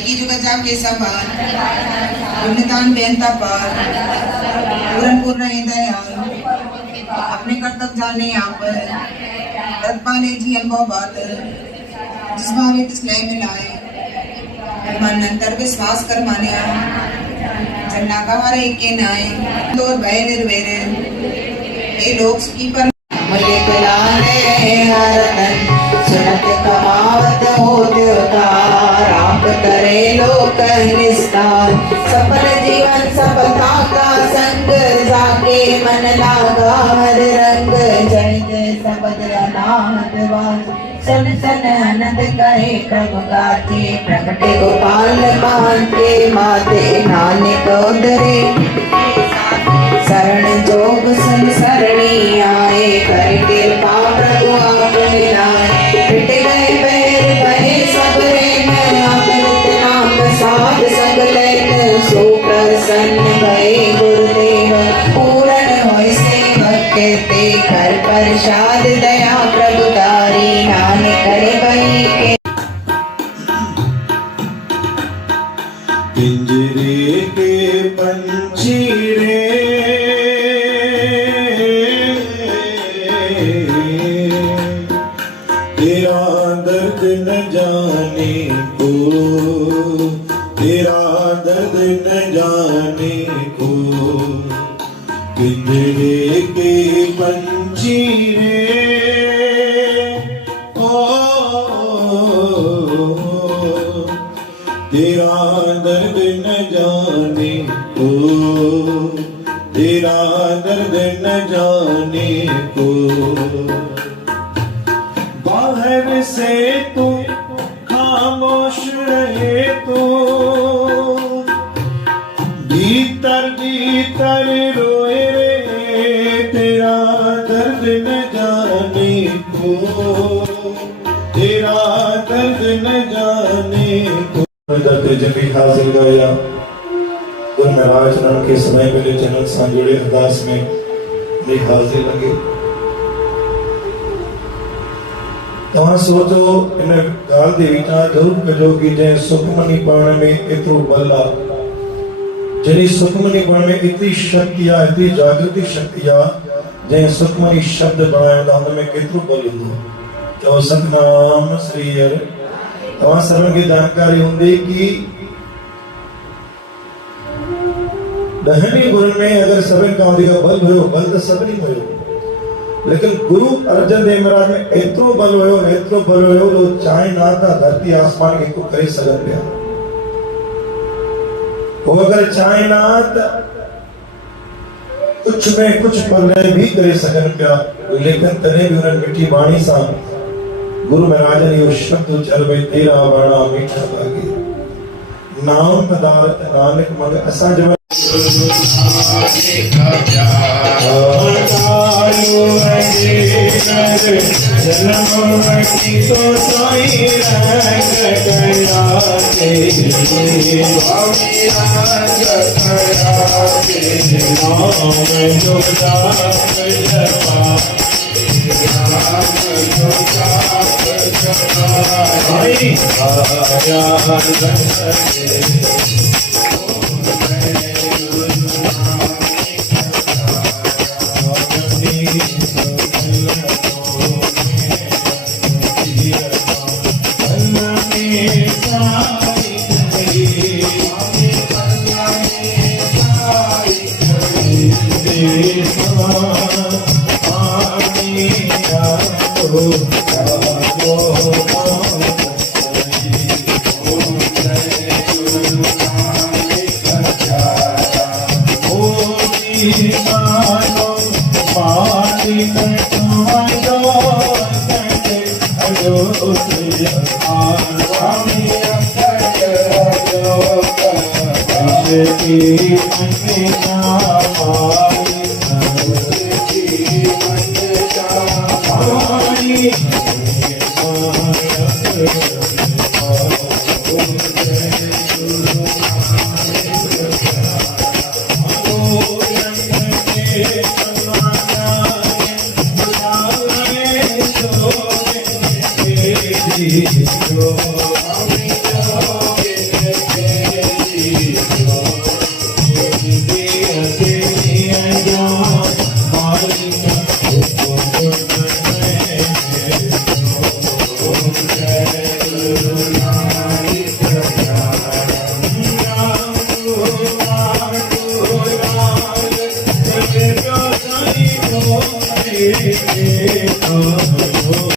की जुग जाके सवार पुण्यदान बेनता पार पूर्ण पूर्ण दयाल अपने कर्तव्य जाने आप रत पाले जी अनुभव बात जिस भावे तिस लय मिलाए मन अंतर विश्वास कर मानिया जन्ना गवारे के नाय दूर भय निर्वेर ये लोग की पर मुझे पिलाने हरतन सुनत कमावत हो देवतार आप करे लोक निस्तार सफल जीवन सफलता का संग जाके मन लागा हर रंग जय जय सबद अनाहत सन सन आनंद करे प्रभु गाते प्रगटे गोपाल मान के माते नानक उदरे शरण जोग सन सरणी आए कर कृपा प्रभु आप मिलाए मिट गए बैर बहे सब रैन अमृत नाम साध संग लैन सो प्रसन्न भये गुरुदेव पूर्ण होय सेवक ते कर प्रसाद दया प्रभु तारी नानक करे भई के पिंजरे के पंछी रे तेरा दर्द न जाने को तेरा दर्द न जाने को पिंजरे के पंछी रे तेरा दर्द न जाने को तेरा दर्द न जाने को बाहर से तू खामोश रहे तो भीतर भीतर रोए रे तेरा दर्द न जाने को तेरा दर्द न जाने को जंगी हाजिर गाया गुरु महाराज नाम के समय पहले चैनल सांजोड़े अरदास में भी हाजिर लगे तव्हां सोचो इन गाल दे विचां जरूर कजो कि जंहिं सुखमनी पढ़ण में एतिरो बल आहे जहिड़ी सुखमनी पढ़ण में एतिरी शक्ति आहे एतिरी जागृति शक्ति आहे जंहिं सुखमनी शब्द बणायो हुन में केतिरो बल हूंदो चओ सतनाम श्री हरि तव्हां सभिनि खे जानकारी हूंदी कि ॾहनि गुरुनि में अगर सभिनि खां वधीक बल हुयो बल त सभिनी में हुयो लेकिन गुरु अर्जन देव महाराज में एतिरो बल हुयो जो चाहे ना था धरती आसमान खे हिकु करे सघनि पिया वो अगर चाहे ना त कुछ में कुछ परले भी करे सघनि पिया लेकिन तॾहिं बि हुननि मिठी बाणी सां गुरु महाराज ने यो शब्द उच्चार भाई तेरा बाणा मीठा लागे नाम पदार्थ नानक मग असा जब जय गुरु